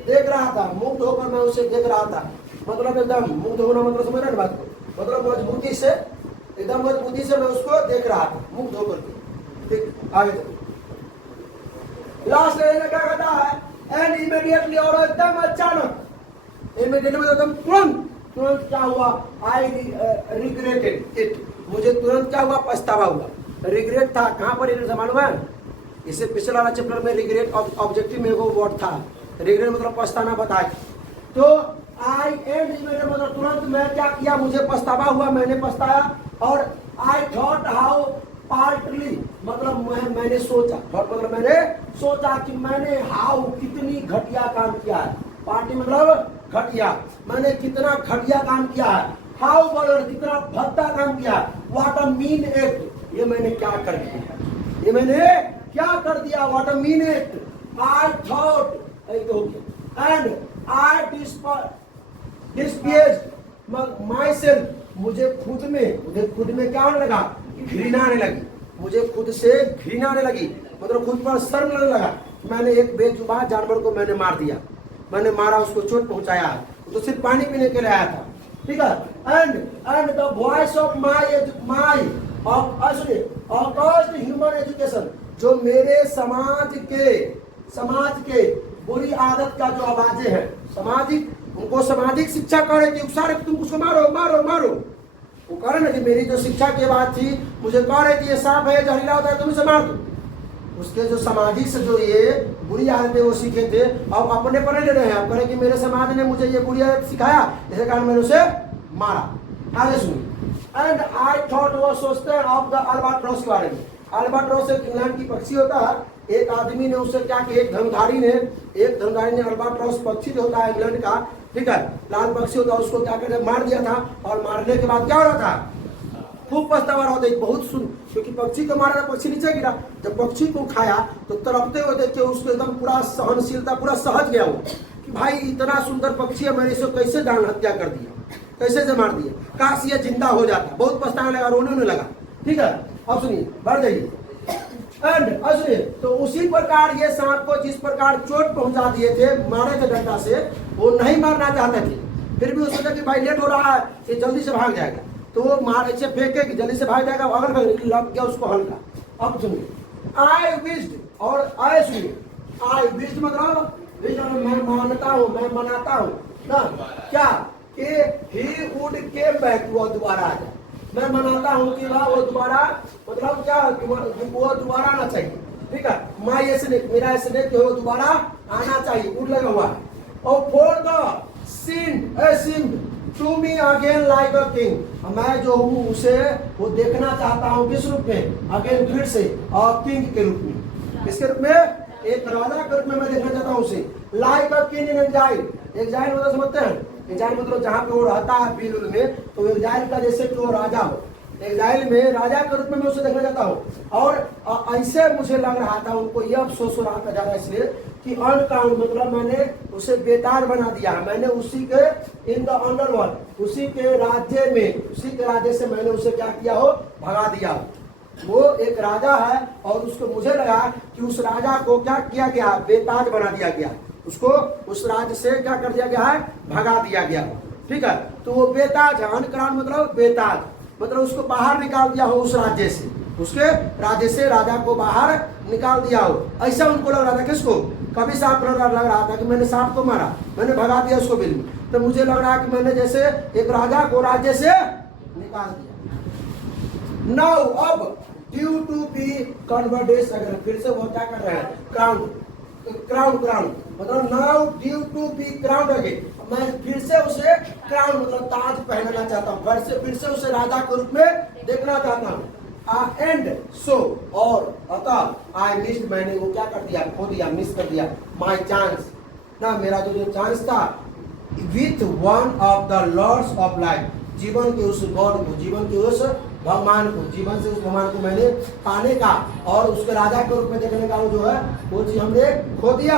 देख रहा था, मुग्ध होकर मैं उसे देख रहा था। मतलब एकदम मुग्ध होना मतलब समझ रहे बात को, मतलब मजबूती से, एकदम मजबूती से मैं उसको देख रहा था, मुग्ध होकर के। ठीक, आगे लास्ट लाइन में क्या कहता है, एंड इमीडिएटली, और एकदम अचानक, इमीडिएटली मतलब एकदम तुरंत क्या हुआ, आई रिग्रेटेड इट, मुझे तुरंत क्या हुआ, पछतावा हुआ। रिग्रेट था, कहाँ पर रिग्रेट मालूम है, इससे पिछले वाला चैप्टर में रिग्रेट ऑब्जेक्टिव में वो वर्ड था, रिग्रेट मतलब पछताना बताया। तो आई एंड इमीडिएटली मतलब तुरंत मैं क्या किया, मुझे पछतावा हुआ, मैंने पछताया। और आई थॉट हाउ पार्टली मतलब मैंने सोचा, मतलब मैंने सोचा कि मैंने हाउ कितनी घटिया काम किया है, पार्टी मतलब घटिया, मैंने कितना घटिया काम किया है, हाउ बोलो कितना भद्दा काम किया है, व्हाट अ मीन एक्ट, ये मैंने क्या कर दिया, ये मैंने क्या कर दिया, what a mean act, I thought and I displaced my self, मुझे खुद में क्या होने लगा, घृणा आने लगी, मुझे खुद से घृणा आने लगी, मतलब खुद पर शर्म लगने लगा। मैंने एक बेजुबान जानवर को मैंने मार दिया, मैंने मारा, उसको चोट पहुंचाया, तो सिर्फ पानी पीने के लिए आया था, ठीक है। And the voice of my human education, जो मेरे समाज के बुरी आदत का जो आवाजें हैं, उनको सामाजिक शिक्षा कह रहे थी, सारे तुम उसको मारो मारो मारो, वो कह रहे ना कि मेरी जो शिक्षा की बात थी, मुझे कह रहे थी ये सांप है, जहरीला होता है, तुम इसे मार दो। उसके जो सामाजिक से जो ये बुरी आदतें वो सीखे थे, अब अपने पर ले रहे हैं, अब कह रहे कि मेरे समाज ने मुझे ये बुरी आदत सिखाया, इसे कारण मैंने उसे मारा। आगे सुनिए, एंड आई थॉट, वो सोचते हैं ऑफ द अल्बाट्रॉस के बारे में। अल्बाट्रॉस एक इंग्लैंड की पक्षी होता है, एक आदमी ने उससे क्या किया, एक धनधारी ने अल्बाट्रॉस पक्षी जो होता है इंग्लैंड का, ठीक है, लाल पक्षी होता है, उसको क्या करके मार दिया था। और मारने के बाद क्या हो रहा था, खूब पछतावा होता है, बहुत सुन, क्योंकि पक्षी को मारा था, पक्षी नीचे गिरा, जब पक्षी को खाया तो तड़पते हुए देख के उसको एकदम पूरा सहनशीलता, पूरा सहज गया वो कि भाई इतना सुंदर पक्षी है, मैंने इसे कैसे जान हत्या कर दिया, कैसे से मार दिया, काश ये जिंदा हो जाता, बहुत पछताने लगा, रोने लगा, ठीक है। अब सुनिए, बढ़ जाइए, एंड सुनिए, तो उसी प्रकार ये सांप को जिस प्रकार चोट पहुंचा दिए थे, मारे थे डंडा से, वो नहीं मारना चाहते थे, फिर भी वो सोचा कि भाई लेट हो रहा है, ये जल्दी से भाग जाएगा, तो वो मार ऐसे फेंके कि जल्दी से भाग जाएगा, अगल बगल लग गया उसको हल्का। अब सुनिए, आई विश्ड, और आई सुनिए, आई विश्ड मतलब मैं मानता हूँ, मैं मनाता हूँ ना, क्या कि ही वुड केम बैक, वो दोबारा आ जाए, मैं मनाता हूँ कि वह वो दोबारा, मतलब क्या, वो दोबारा आना चाहिए, ठीक है। माई स्नेक, मेरा स्नेक वो दोबारा आना चाहिए, उड़ लगा हुआ है। और for the seen to me again like a king, मैं जो हूँ उसे वो देखना चाहता हूँ, किस रूप में, अगेन फिर से, और किंग के रूप में, किसके रूप में, एक राजा के रूप में मैं देखना चाहता हूँ उसे, like a king in exile, exile मतलब समझते हैं, एग्जाइल मतलब जहाँ पे वो रहता है बिल में, तो एग्जाइल का जैसे कि वो राजा हो, एग्जाइल में राजा के रूप में मैं उसे देखना चाहता हूँ। और ऐसे मुझे लग रहा था, उनको यह अफसोस हो रहा था ज्यादा इसलिए कि अनकाउंट मतलब मैंने उसे बेताज बना दिया, मैंने उसी के इन द अंडरवर्ल्ड, उसी के राज्य से मैंने उसे क्या किया हो, भगा दिया हो। वो एक राजा है और उसको मुझे लगा कि उस राजा को क्या किया गया, बेताज बना दिया गया, उसको उस राज्य से क्या कर दिया गया है, भगा दिया गया, ठीक है। तो वो बेताज है, अनकाउंट मतलब बेताज, मतलब उसको बाहर निकाल दिया हो उस राज्य से, उसके राज्य से राजा को बाहर निकाल दिया हो, ऐसा उनको लग रहा था। किसको, कभी सांप लग रहा था कि मैंने सांप को मारा, मैंने भगा दिया उसको बिल में, तो मुझे लग रहा है कि मैंने जैसे एक राजा को राज्य से निकाल दिया। नाउ अब ड्यू टू बी कन्वर्टेड, अगर फिर से वो क्या कर रहे हैं, क्राउन मतलब now due to be crown again, मैं फिर से उसे क्राउन मतलब ताज पहनना चाहता हूँ, फिर से उसे राजा के रूप में देखना चाहता हूँ। एंड सो, और अतः आई मिस्ड, मैंने वो क्या कर दिया, खो दिया, मिस कर दिया, माई चांस ना, मेरा जो चांस था, with one of the lords of life, जीवन के उस गॉड को, जीवन के उस भगवान को, जीवन से उस भगवान को मैंने पाने का और उसके राजा के रूप में देखने का वो जो है वो चीज हमने खो दिया।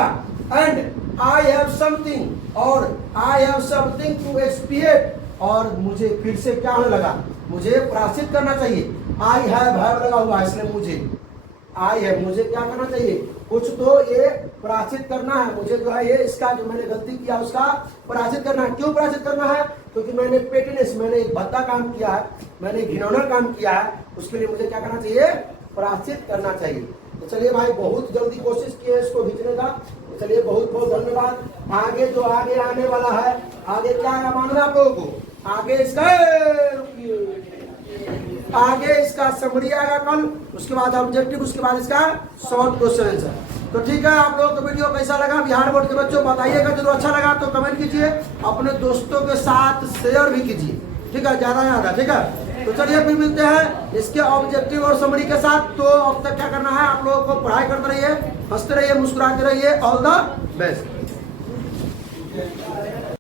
एंड आई हैव समथिंग, और आई हैव समथिंग टू एक्सपिएट और मुझे फिर से क्या होने लगा, मुझे प्रायश्चित करना चाहिए। आई हैव लगा हुआ है, इसलिए मुझे आई है, मुझे क्या करना चाहिए, कुछ तो ये प्रायश्चित करना है। मुझे जो है ये इसका जो मैंने गलती किया उसका प्रायश्चित करना है। क्यों प्रायश्चित करना है? क्योंकि मैंने पेटिनेस, मैंने एक भद्दा काम किया है, मैंने घिनौना काम किया है, उसके लिए मुझे क्या करना चाहिए, प्रायश्चित करना चाहिए। तो चलिए भाई, बहुत जल्दी कोशिश की है इसको खींचने का, तो चलिए बहुत बहुत धन्यवाद। आगे जो आगे आने वाला है, आगे क्या है मालूम आप लोगों को, आगे इसका आगे इसका समरी आएगा कल, उसके बाद ऑब्जेक्टिव, उसके बाद इसका शॉर्ट क्वेश्चन आंसर। तो ठीक है, आप लोगों को वीडियो कैसा लगा बिहार बोर्ड के बच्चों बताइएगा, जरूर अच्छा लगा तो कमेंट कीजिए, अपने दोस्तों के साथ शेयर भी कीजिए, ठीक है, ज्यादा ठीक है। तो चलिए फिर मिलते हैं इसके ऑब्जेक्टिव और समरी के साथ। तो अब तक क्या करना है, आप लोगों को पढ़ाई करते रहिए, हंसते रहिए, मुस्कुराते रहिए। All the best.